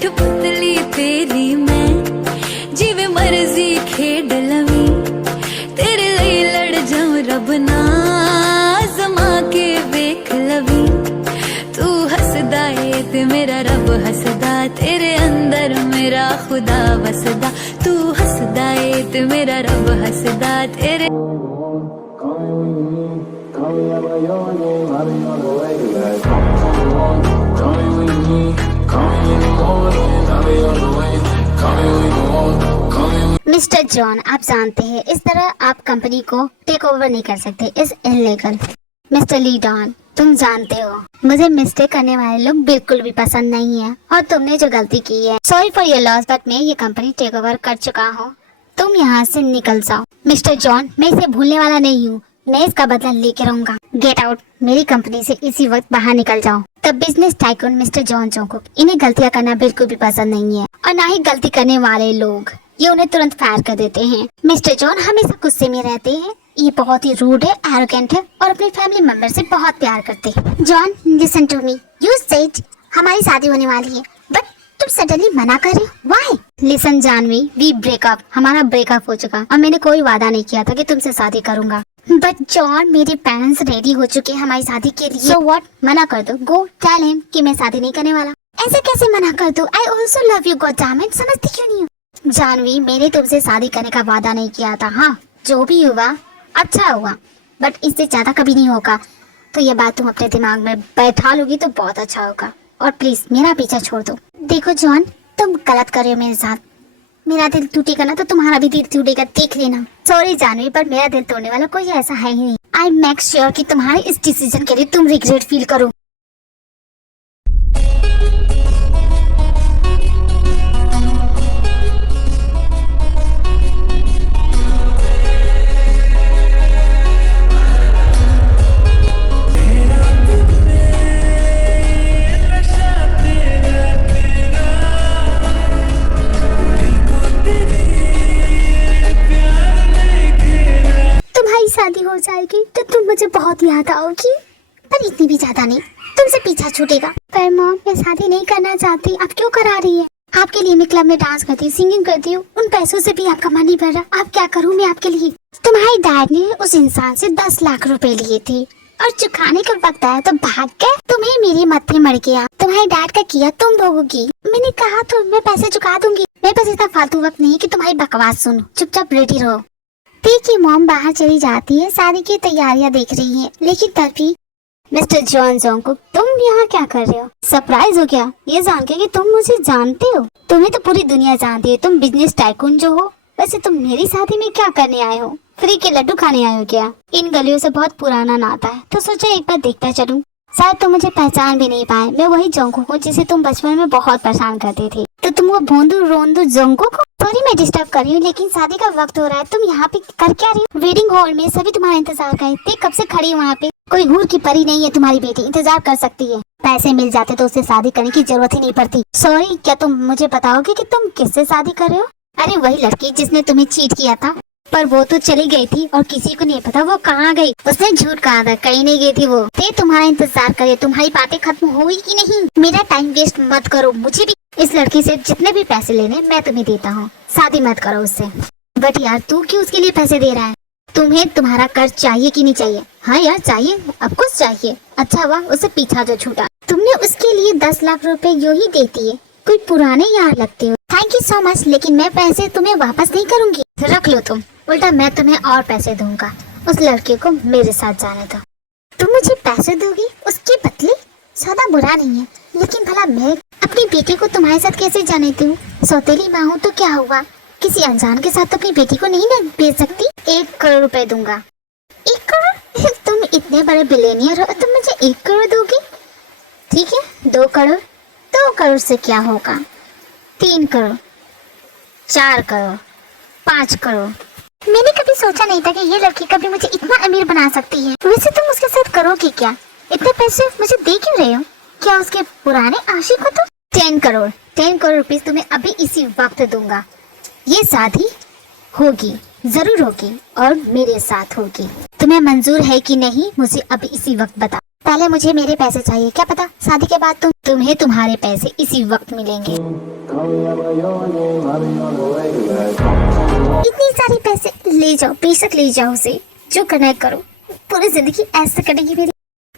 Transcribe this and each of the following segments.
कठपुतली तेरी मैं जिवे मर्जी खेड लवी तेरे लिए लड़ जाऊं रब ना आजमा के वेख लवी तू हसदा है ते मेरा रब हसदा तेरे अंदर मेरा खुदा वसदा तू हसदा है ते मेरा रब हसदा तेरे मिस्टर जॉन, आप जानते हैं इस तरह आप कंपनी को टेक ओवर नहीं कर सकते, is illegal. Mr Lee Don, तुम जानते हो मुझे मिस्टेक करने वाले लोग बिल्कुल भी पसंद नहीं है और तुमने जो गलती की है, sorry for your loss, but मैं ये कंपनी टेक ओवर कर चुका हूँ। तुम यहाँ से निकल जाओ। मिस्टर जॉन, मैं इसे भूलने वाला नहीं हूँ, मैं इसका बदला लेके रहूंगा। गेट आउट, मेरी कंपनी से इसी वक्त बाहर निकल जाओ। तब business tycoon mister John Jungkook, इन्हें गलतियाँ करना बिल्कुल भी पसंद नहीं है और ना ही गलती करने वाले लोग, ये उन्हें तुरंत फायर कर देते हैं। मिस्टर जॉन हमेशा गुस्से में रहते हैं, ये बहुत ही रूड है, एरोगेंट है और अपने फैमिली मेंबर से बहुत प्यार करते हैं। John, listen to me, you said हमारी शादी होने वाली है, बट तुम सडनली मना कर रहे हो, why? Listen Jhanvi, we breakup, हमारा ब्रेकअप हो चुका और मैंने कोई वादा नहीं किया था कि तुमसे शादी करूंगा। बट जॉन, मेरे पेरेंट्स रेडी हो चुके हैं हमारी शादी के लिए। So what? मना कर दो, गो टेल हिम कि मैं शादी नहीं करने वाला। ऐसे कैसे मना कर दो? I also love you, god damn it, समझती क्यों नहीं हो? जानवी, मैंने तुमसे शादी करने का वादा नहीं किया था। हाँ, जो भी हुआ अच्छा हुआ, बट इससे ज्यादा कभी नहीं होगा। तो ये बात तुम अपने दिमाग में बैठा लोगी तो बहुत अच्छा होगा और प्लीज मेरा पीछा छोड़ दो। देखो जॉन, तुम गलत कर रहे हो मेरे साथ, मेरा दिल टूटेगा ना तो तुम्हारा भी दिल टूटेगा, देख लेना। सॉरी जानवी, पर मेरा दिल तोड़ने वाला कोई ऐसा है ही नहीं। आई मेक श्योर कि तुम्हारे इस डिसीजन के लिए तुम रिग्रेट फील करो। शादी हो जाएगी तो तुम मुझे बहुत याद आओगी, पर इतनी भी ज्यादा नहीं, तुमसे पीछा छूटेगा। पर मॉम, मैं शादी नहीं करना चाहती, आप क्यों करा रही है? आपके लिए मैं क्लब में डांस करती हूँ, सिंगिंग करती हूँ, उन पैसों से भी आपका मन नहीं भर रहा, अब क्या करूँ मैं आपके लिए? तुम्हारे डैड ने उस इंसान से 10 लाख रुपए लिए थे और चुकाने का वक्त आया तो भाग गए। तुम्हें मेरे मत्थे मर गया, तुम्हारे डैड का किया तुम भोगोगी। मैंने कहा तो मैं पैसे चुका दूंगी, मेरे पास इतना फालतू वक्त नहीं है कि तुम्हारी बकवास सुनो, चुपचाप रेडी रहो। देखिए मॉम बाहर चली जाती है, शादी की तैयारियां देख रही है, लेकिन तभी मिस्टर जॉन जोंगकुक, तुम यहाँ क्या कर रहे हो? सरप्राइज हो क्या ये जान के कि तुम मुझे जानते हो? तुम्हें तो पूरी दुनिया जानती है, तुम बिजनेस टाइकून जो हो। वैसे तुम मेरी शादी में क्या करने आए हो? फ्री के लड्डू खाने आए हो क्या? इन गलियों से बहुत पुराना नाता है तो सोचा एक बार देखता चलूं। शायद तुम मुझे पहचान भी नहीं पाए, मैं वही जोंगकुक हूँ जिसे तुम बचपन में बहुत परेशान करते थे। तो तुम वो भोंदू रोंदू जोंगकुक हो? सॉरी मैं डिस्टर्ब कर रही हूँ, लेकिन शादी का वक्त हो रहा है, तुम यहाँ पे कर क्या रही हो? वेडिंग हॉल में सभी तुम्हारा इंतजार कर रहे, कब से खड़ी वहाँ पे। कोई हूर की परी नहीं है तुम्हारी बेटी, इंतजार कर सकती है। पैसे मिल जाते तो उससे शादी करने की जरूरत ही नहीं पड़ती। सॉरी, क्या तुम मुझे बताओगे कि तुम किससे शादी कर रहे हो? अरे वही लड़की जिसने तुम्हें चीट किया था, पर वो तो चली गई थी और किसी को नहीं पता वो कहाँ गई। उसने झूठ कहा था, कहीं नहीं गई थी वो। ते तुम्हारा इंतजार करे, तुम्हारी बातें खत्म हुई कि नहीं? मेरा टाइम वेस्ट मत करो, मुझे भी इस लड़की से जितने भी पैसे लेने मैं तुम्हें देता हूँ, शादी मत करो उससे। बट यार तू क्यों उसके लिए पैसे दे रहा है? तुम्हें तुम्हारा कर्ज चाहिए कि नहीं चाहिए? हाँ यार चाहिए, अब कुछ चाहिए। अच्छा हुआ उससे पीछा जो छूटा। तुमने उसके लिए 10 लाख रुपए यूं ही देती है, कोई पुराने यार लगते हो। थैंक यू सो मच, लेकिन मैं पैसे तुम्हें वापस नहीं करूंगी, रख लो तुम। उल्टा मैं तुम्हें और पैसे दूंगा, उस लड़के को मेरे साथ जाने दो। तुम मुझे पैसे दोगी उसके बदले? सौदा बुरा नहीं है, लेकिन भला मैं अपनी बेटी को तुम्हारे साथ कैसे जाने दूं? सौतेली माँ हूँ तो क्या हुआ, किसी अनजान के साथ अपनी बेटी को नहीं ना भेज सकती। 1 करोड़ रुपए दूंगा। 1 करोड़? तुम इतने बड़े बिलियनियर हो, तुम मुझे 1 करोड़ दोगी? ठीक है 2 करोड़। 2 करोड़ से क्या होगा? 3 करोड़, 4 करोड़, 5 करोड़। मैंने कभी सोचा नहीं था कि ये लड़की कभी मुझे इतना अमीर बना सकती है। वैसे तुम उसके साथ करोगी क्या? इतने पैसे मुझे दे क्यों रहे हो? क्या उसके पुराने आशिक हो तुम? 10 करोड़, 10 करोड़ रुपीस तुम्हें अभी इसी वक्त दूंगा। ये शादी होगी, जरूर होगी और मेरे साथ होगी। तुम्हें मंजूर है कि नहीं मुझे अभी इसी वक्त बता, पहले मुझे मेरे पैसे चाहिए, क्या पता शादी के बाद तुम्हें तुम्हारे पैसे इसी वक्त मिलेंगे। इतनी सारी पैसे ले जाओ, बेशक ले जाओ, उसे जो करना है करो, पूरी जिंदगी ऐसे कटेगी मेरी।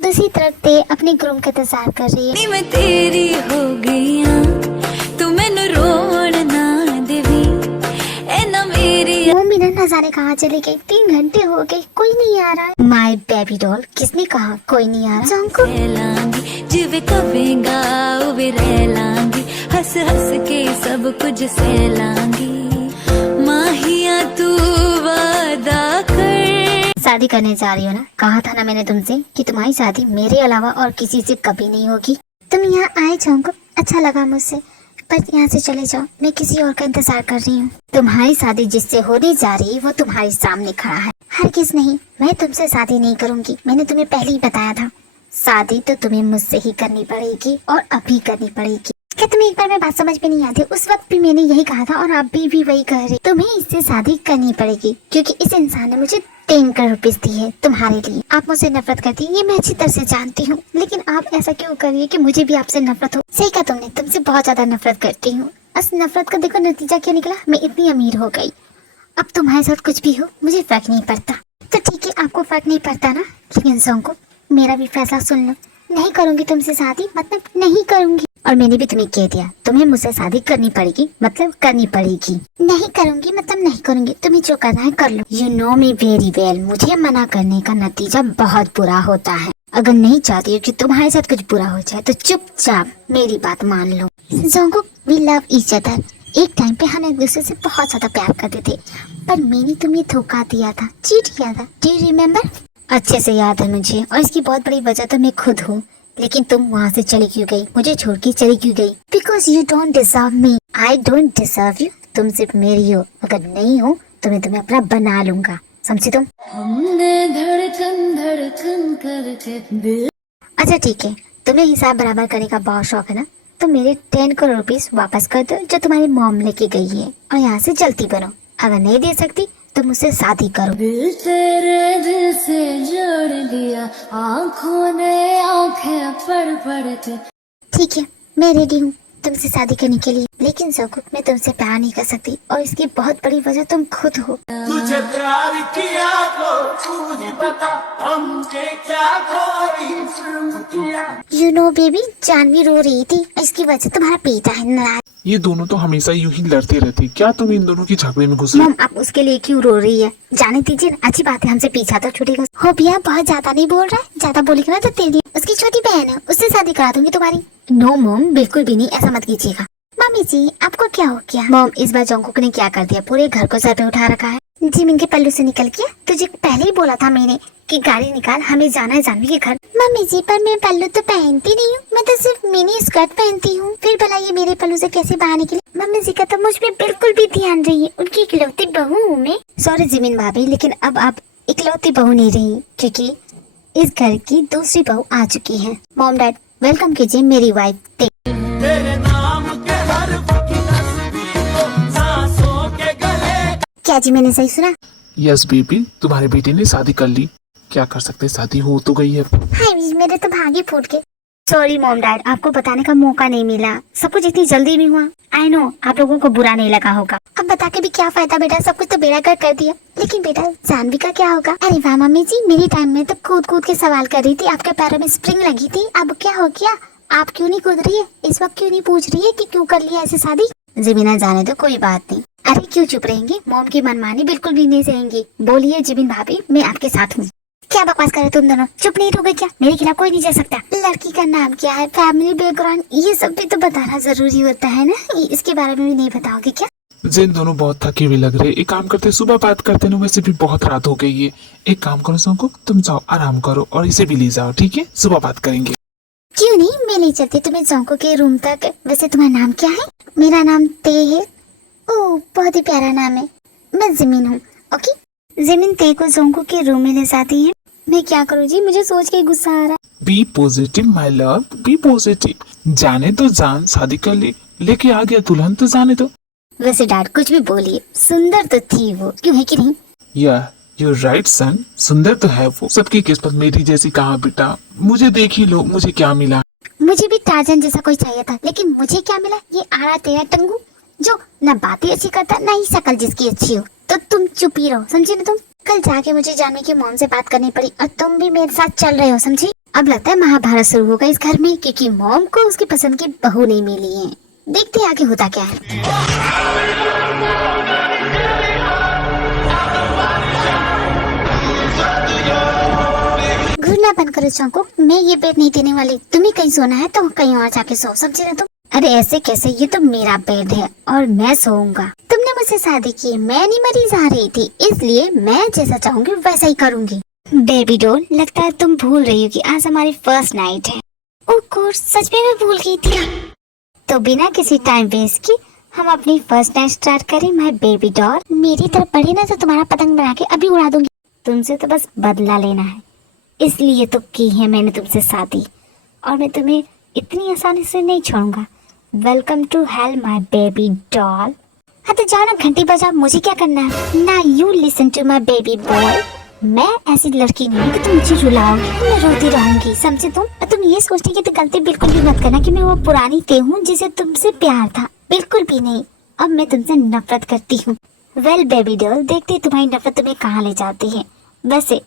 दूसरी तरफ ते अपने ग्रूम का इंतजार कर रही है। नी मैं तेरी हो गई हां, तू मैनू रोण ना देवी, ए ना मेरी। वो मीना न जाने कहाँ चली गई, 3 घंटे हो गए, कोई नहीं आ रहा है। माय बेबी डॉल, किसने कहा कोई नहीं आ रहा? जंको लांगी जिवे कवेगा उवे रह लांगी, हंस हंस के सब कुछ सह लांगी, माहिया तू वादा कर। शादी करने जा रही हो ना, कहा था ना मैंने तुमसे कि तुम्हारी शादी मेरे अलावा और किसी से कभी नहीं होगी। तुम यहाँ आए जंको, अच्छा लगा मुझसे, पर यहाँ से चले जाओ, मैं किसी और का इंतजार कर रही हूँ। तुम्हारी शादी जिससे होने जा रही है वो तुम्हारे सामने खड़ा है। हरगिज़ नहीं, मैं तुमसे शादी नहीं करूंगी, मैंने तुम्हें पहले ही बताया था। शादी तो तुम्हें मुझसे ही करनी पड़ेगी और अभी करनी पड़ेगी। क्या तुम्हें एक बार में बात समझ में नहीं आती? उस वक्त भी मैंने यही कहा था और आप भी वही कह रहे। तुम्हें इससे शादी करनी पड़ेगी क्योंकि इस इंसान ने मुझे 10 करोड़ रुपए दी है तुम्हारे लिए। आप मुझसे नफरत करती है, ये मैं अच्छी तरह से जानती हूँ, लेकिन आप ऐसा क्यों करिए कि मुझे भी आपसे नफरत हो। सही कहा तुमने, तुमसे बहुत ज्यादा नफरत करती हूँ। इस नफरत का देखो नतीजा क्या निकला, मैं इतनी अमीर हो गई। अब तुम्हारे साथ कुछ भी हो मुझे फर्क नहीं पड़ता। तो ठीक है, आपको फर्क नहीं पड़ता ना, लेकिन को मेरा भी फैसला सुन लो। नहीं करूंगी तुमसे शादी, मतलब नहीं करूंगी। और मैंने भी तुम्हें कह दिया, तुम्हें मुझसे शादी करनी पड़ेगी, मतलब करनी पड़ेगी। नहीं करूंगी मतलब नहीं करूंगी, तुम्हें जो करना है कर लो। You know me very well, मुझे मना करने का नतीजा बहुत बुरा होता है। अगर नहीं चाहती हो कि तुम्हारे साथ कुछ बुरा हो जाए तो चुपचाप मेरी बात मान लो। जोंगुक, वी लव ईच अदर। एक टाइम पे हम एक दूसरे से बहुत ज्यादा प्यार करते थे, पर मैंने तुम्हें धोखा दिया था, चीट किया था। Do you remember? अच्छे से याद है मुझे, और इसकी बहुत बड़ी वजह तो मैं खुद हूँ। लेकिन तुम वहाँ से चली क्यों गई, मुझे छोड़ के चली क्यों गई? Because you don't deserve me, I don't deserve you. तुम सिर्फ मेरी हो, अगर नहीं हो तो मैं तुम्हें अपना बना लूंगा, समझी तुम? हमने धड़कन धड़कन करके दिल। अच्छा ठीक है, तुम्हें हिसाब बराबर करने का बहुत शौक है ना, तो मेरे 10 करोड़ रुपीस वापस कर दो जो तुम्हारी मॉम लेके गई है, और यहाँ से जल्दी बनो। अगर नहीं दे सकती तो मुझसे शादी करो। दिल तेरे दिल से जोड़ दिया, आँखों ने आँखें पढ़ पढ़ के। ठीक है, मैं रेडी हूँ तुमसे शादी करने के लिए, लेकिन जोंगुक मैं तुमसे प्यार नहीं कर सकती, और इसकी बहुत बड़ी वजह तुम खुद हो। तुझे प्यार किया तो तू ही बता, हमने क्या कोई जुर्म किया। यू नो बेबी, जानवी रो रही थी, इसकी वजह तुम्हारा बेटा है नाराज। ये दोनों तो हमेशा यूं ही लड़ते रहते, क्या तुम इन दोनों की झगड़े में घुस रहे? मॉम, आप उसके लिए क्यों रो रही है? जाने दीजिए, अच्छी बात है, हमसे पीछा तो छूटेगा। हो भैया, बहुत ज्यादा नहीं बोल रहा है, ज्यादा बोलेगा ना तो तेरी उसकी छोटी बहन है, उससे शादी करा दूंगी तुम्हारी। नो मॉम, बिल्कुल भी नहीं, ऐसा मत कीजिएगा। मम्मी जी, आपको क्या हो गया? मॉम, इस बार जोंगुक ने क्या कर दिया, पूरे घर को सर पे उठा रखा है। जिमिन के पल्लू से निकल गया। तुझे पहले ही बोला था मैंने कि गाड़ी निकाल, हमें जाना है जानवी के घर। मम्मी जी, पर मैं पल्लू तो पहनती नहीं हूँ, मैं तो सिर्फ मिनी स्कर्ट पहनती हूँ। फिर भला ये मेरे पल्लू से कैसे बाहर निकले? मम्मी जी का तो मुझ पे बिल्कुल भी ध्यान रही है, उनकी इकलौती बहू हूँ मैं। सॉरी जिमिन भाभी, लेकिन अब आप इकलौती बहू नहीं रही, क्योंकि इस घर की दूसरी बहू आ चुकी है। मॉम डैड, वेलकम कीजिए मेरी वाइफ। तेरे नाम के हर्फ की तस्वीर को सांसों के गले। क्या जी, मैंने सही सुना? यस बेबी, तुम्हारे बेटे ने शादी कर ली, क्या कर सकते, शादी हो तो गई है। हाय जी, मेरे तो भागे फूट गए। सॉरी मॉम डैड, आपको बताने का मौका नहीं मिला, सब कुछ इतनी जल्दी में हुआ। आई नो आप लोगों को बुरा नहीं लगा होगा, अब बता के भी क्या फायदा बेटा, सब कुछ तो बेड़ा कर दिया। लेकिन बेटा जानवी का क्या होगा? अरे वाह मम्मी जी, मेरी टाइम में तो कूद कूद के सवाल कर रही थी, आपके पैरों में स्प्रिंग लगी थी, अब क्या हो गया? आप क्यों नहीं कूद रही है इस वक्त? क्यों नहीं पूछ रही है कि क्यों कर लिया ऐसे शादी? जिबिना जाने तो कोई बात नहीं। अरे क्यों चुप रहेंगे, मॉम की मनमानी बिल्कुल भी नहीं सहेंगी। बोलिए जिबिन भाभी, मैं आपके साथ हूँ। क्या बकवास करे तुम दोनों, चुप नहीं रहोगे क्या? मेरे खिलाफ कोई नहीं जा सकता। लड़की का नाम क्या है, फैमिली बैकग्राउंड, ये सब भी तो बताना जरूरी होता है ना, इसके बारे में भी नहीं बताओगे क्या? जिन दोनों बहुत थके हुए लग रहे, एक काम करते, सुबह बात करते ना, वैसे भी बहुत रात हो गई है। एक काम करो सोंको, तुम जाओ आराम करो और इसे भी ले जाओ, ठीक है? सुबह बात करेंगे। क्यों नहीं, मैं ले चलती तुम्हें जोंको के रूम तक। वैसे तुम्हारा नाम क्या है? मेरा नाम ते है। ओह, बहुत ही प्यारा नाम है। मैं जिमिन हूँ। ओके, जिमिन ते को जोंको के रूम में ले जाती है। मैं क्या करूँ जी, मुझे सोच के गुस्सा आ रहा है। Be positive my love, be positive. जाने तो जान, शादी कर ली, लेके आ गया दुल्हन तो जाने दो। वैसे डैड कुछ भी बोलिए, सुंदर तो थी वो, क्यों है कि नहीं? या यू राइट सन, सुंदर तो है वो, सबकी किस्मत मेरी जैसी कहाँ बेटा। मुझे देख ही लो, मुझे क्या मिला। मुझे भी टार्जन जैसा कोई चाहिए था, लेकिन मुझे क्या मिला? ये आड़ा तेरा टंगू जो न बातें अच्छी करता न ही शक्ल जिसकी अच्छी हो। तो तुम चुप ही रहो, समझी ना तुम? कल जाके मुझे जानवी की मॉम से बात करनी पड़ी और तुम भी मेरे साथ चल रहे हो, समझी? अब लगता है महाभारत शुरू होगा इस घर में, क्योंकि मॉम को उसकी पसंद की बहू नहीं मिली है। देखते हैं आगे होता क्या है। घूरना बंद करो चौंको, मैं ये बेड नहीं देने वाली। तुम्हें कहीं सोना है तो कहीं और जाके सो, समझे ना तुम? अरे ऐसे कैसे, ये तो मेरा बेड है और मैं सोऊंगा। तुमने मुझसे शादी की, मैं नहीं मरीज आ रही थी, इसलिए मैं जैसा चाहूंगी वैसा ही करूंगी। बेबी डॉल, लगता है तुम भूल रही हो कि आज हमारी फर्स्ट नाइट है। ओह कोर्स, सच में मैं भूल गई थी। तो बिना किसी टाइम वेस्ट की हम अपनी फर्स्ट नाइट स्टार्ट करें माय बेबी डॉल। मेरी तरफ बढ़े ना तो तुम्हारा पतंग बना के अभी उड़ा दूंगी। तुमसे तो बस बदला लेना है, इसलिए तो की है मैंने तुमसे शादी, और मैं तुम्हें इतनी आसानी से नहीं छोड़ूंगा। Welcome to hell my baby doll. हाँ तो जाओ ना, घंटी बजाओ, मुझे क्या करना है ना। You listen to my baby boy, मैं ऐसी लड़की नहीं हूँ कि तुम मुझे रुलाओगी, मैं रोती रहूंगी, समझे तुम? और तुम ये सोचने की तो गलती बिल्कुल भी मत करना कि मैं वो पुरानी ते हूँ जिसे तुमसे प्यार था, बिल्कुल भी नहीं। अब मैं तुमसे नफरत करती हूँ। वेल बेबी डॉल, देखते तुम्हारी नफरत तुम्हें कहाँ ले जाती है। वैसे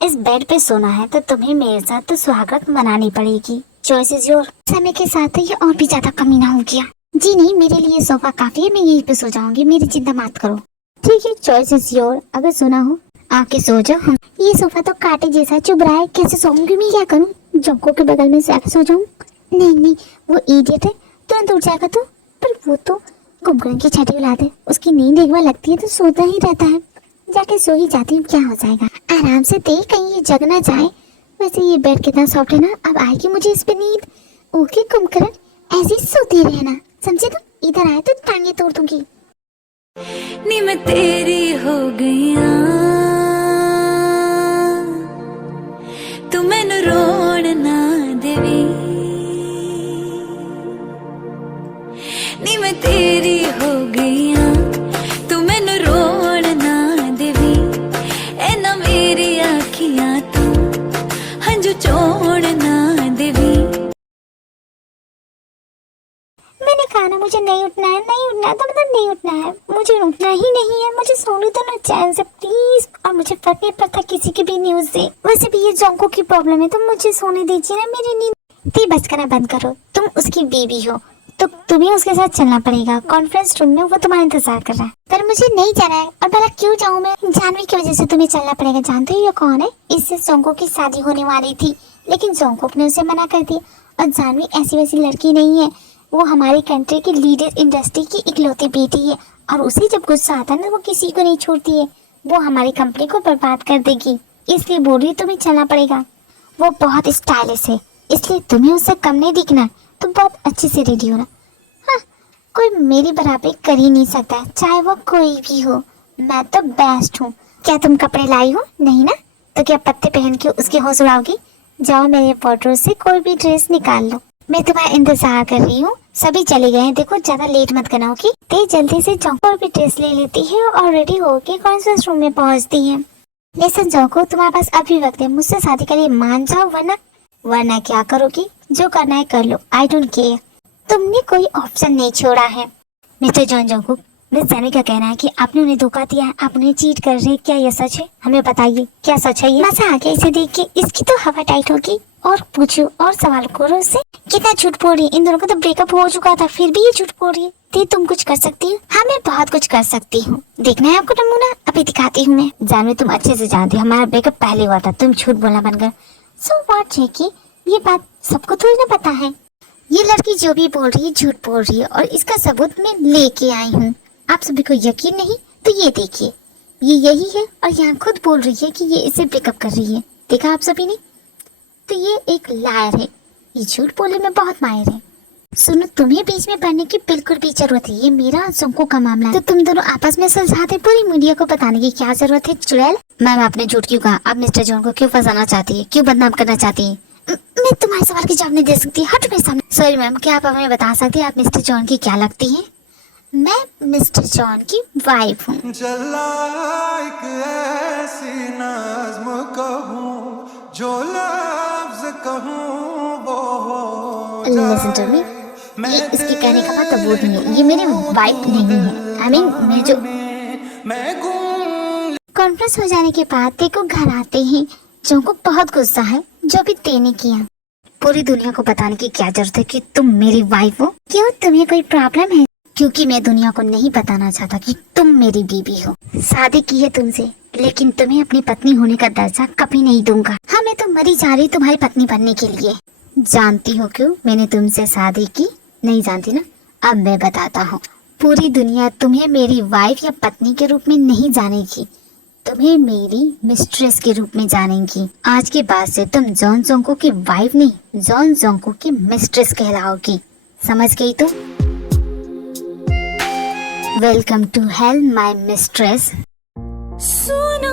इस बेड पे सोना है तो तुम्हें मेरे साथ तो सुहागरात मनानी पड़ेगी। Choice is your. समय के साथ ये और भी ज्यादा कमीना हो गया। जी नहीं, मेरे लिए सोफा काफी है, मैं यहीं पे सो जाऊंगी, मेरी चिंता मत करो। ठीक है, चॉइस इज योर। अगर सोना हो आके सो जाओ। ये सोफा तो कांटे जैसा चुभ रहा है, कैसे सोऊंगी मैं? क्या करूँ, जंको के बगल में जाके सो जाऊँ? नहीं नहीं, वो इडियट है, तुरंत उठ जाएगा तो। पर वो तो कुंभकर्ण की छठी औलाद है, उसकी नींद एक बार लगती है तो सोता ही रहता है। जाके सो ही जाती हूँ, क्या हो जाएगा, आराम से देख कहीं ये जग ना जाए। वैसे ये बेड कितना सॉफ्ट है ना, अब आएगी मुझे इस पे नींद। ओके कुंभकर्ण, ऐसे ही सोती रहना, समझे तुम? इधर आए तो टांगे तोड़ दूंगी। नी मैं तेरी हो गईया, तू मैनू रोण ना देवी। नी मैं तेरी हो गईया, तू मैनू रोण ना देवी। ऐना मेरी आखियां तू हंजू चोण ना देवी। मैंने कहा ना मुझे नहीं उठना है, नहीं उठना है तो मतलब नहीं उठना है, मुझे उठना ही नहीं है। मुझे सोने दो ना चैन से प्लीज, और मुझे फर्क नहीं पड़ता किसी की भी न्यूज से। वैसे भी ये जोंको की प्रॉब्लम है, तो मुझे सोने दीजिए ना, मेरी नींद। ती बच करना बंद करो, तुम उसकी बीवी हो तो तुम्हें उसके साथ चलना पड़ेगा। कॉन्फ्रेंस रूम में वो तुम्हारा इंतजार कर रहा है। पर मुझे नहीं जाना है, और भला क्यों जाऊँ मैं? जानवी की वजह से तुम्हें चलना पड़ेगा। जानते हो ये कौन है? इससे जोंको की शादी होने वाली थी, लेकिन जोंको ने उसे मना कर दिया। और जानवी ऐसी वैसी लड़की नहीं है, वो हमारी कंट्री की लीडर इंडस्ट्री की इकलौती बेटी है, और उसे जब गुस्सा आता है ना वो किसी को नहीं छोड़ती है। वो हमारी कंपनी को बर्बाद कर देगी, इसलिए बोल रही तुम्हें चलना पड़ेगा। वो बहुत स्टाइलिश है, इसलिए तुम्हें उससे कम नहीं दिखना, तुम बहुत अच्छे से रेडी होना। हाँ, कोई मेरी बराबरी कर ही नहीं सकता, चाहे वो कोई भी हो। मैं तो बेस्ट हूँ। क्या तुम कपड़े लाई हो? नहीं ना, तो क्या पत्ते पहन के उसकी होश उड़ाओगी? जाओ मेरे वार्डरोब से कोई भी ड्रेस निकाल लो, मैं तुम्हारा इंतजार कर रही हूँ। सभी चले गए हैं, देखो ज्यादा लेट मत करना, ओके? ते जल्दी से जोंको भी ड्रेस ले लेती है और रेडी होके कॉन्फ्रेंस रूम में पहुँचती है। लेकिन जोंको, तुम्हारे पास अभी वक्त है, मुझसे शादी के लिए मान जाओ, वरना क्या करोगी? जो करना है कर लो, आई डोंट केयर। तुमने कोई ऑप्शन नहीं छोड़ा है। मिस्टर जॉन जोंको, मिस जानवी का कहना है कि आपने उन्हें धोखा दिया है, आप उन्हें चीट कर रहे हैं, क्या यह सच है? हमें बताइए, क्या सच है ये? मजा आ गया इसे देख के, इसकी तो हवा टाइट होगी। और पूछो और सवाल करो उससे, कितना झूठ बोल रही है। इन दोनों का तो ब्रेकअप हो चुका था, फिर भी ये झूठ बोल रही है। ती तुम कुछ कर सकती हो? हाँ, मैं बहुत कुछ कर सकती हूँ। देखना है आपको नमूना? अभी दिखाती हूँ मैं। जानवी, तुम अच्छे से जानती हो हमारा ब्रेकअप पहले हुआ था, तुम झूठ बोलना बंद कर। सो व्हाट जेकी, ये बात सबको थोड़ी ना पता है। ये लड़की जो भी बोल रही है झूठ बोल रही है, और इसका सबूत मैं लेके आई हूँ। आप सभी को यकीन नहीं तो ये देखिए, ये यही है, और यहाँ खुद बोल रही है कि ये इसे ब्रेकअप कर रही है। देखा आप सभी ने? तो ये एक लायर है, ये झूठ बोलने में बहुत माहिर है। सुनो, तुम्हें बीच में पढ़ने की बिल्कुल भी जरूरत है, ये मेरा जोंको का मामला है, तो तुम दोनों आपस में सुलझाते, पूरी मीडिया को बताने की क्या जरूरत है? चुड़ैल मैम, आपने झूठ क्यों कहा? आप मिस्टर जॉन को क्यों फंसाना चाहती है, क्यों बदनाम करना चाहती है? मैं तुम्हारे सवाल के जवाब नहीं दे सकती, हट मेरे सामने। सॉरी मैम, क्या आप हमें बता सकती हैं आप मिस्टर जॉन की क्या लगती हैं? मैं मिस्टर जॉन की वाइफ हूँ। जला एक ऐसी नज़्म कहूँ जो लफ्ज़ कहूँ वो हो लिसन टू मी, ये इसके कहने का मतलब वो नहीं है, ये मेरी वाइफ नहीं है। आई मीन मैं जो मैं गुम कॉन्फ्रेंस हो जाने के बाद देखो घर आते हैं, जो को बहुत गुस्सा है जो भी तेने किया। पूरी दुनिया को बताने की क्या जरूरत है कि तुम मेरी वाइफ हो? क्यों, तुम्हें कोई प्रॉब्लम है? क्योंकि मैं दुनिया को नहीं बताना चाहता कि तुम मेरी बीवी हो। शादी की है तुमसे, लेकिन तुम्हें अपनी पत्नी होने का दर्जा कभी नहीं दूंगा। हाँ, मैं तो मरी जा रही तुम्हारी पत्नी बनने के लिए। जानती हो क्यों मैंने तुमसे शादी की? नहीं जानती ना? अब मैं बताता हूँ। पूरी दुनिया तुम्हें मेरी वाइफ या पत्नी के रूप में नहीं जानेगी, तुम्हें मेरी मिस्ट्रेस के रूप में जानेंगी। आज के बाद से तुम जॉन जोंको की वाइफ नहीं, जॉन जोंको की मिस्ट्रेस कहलाओगी। समझ गई तो? Welcome to hell my mistress. सुना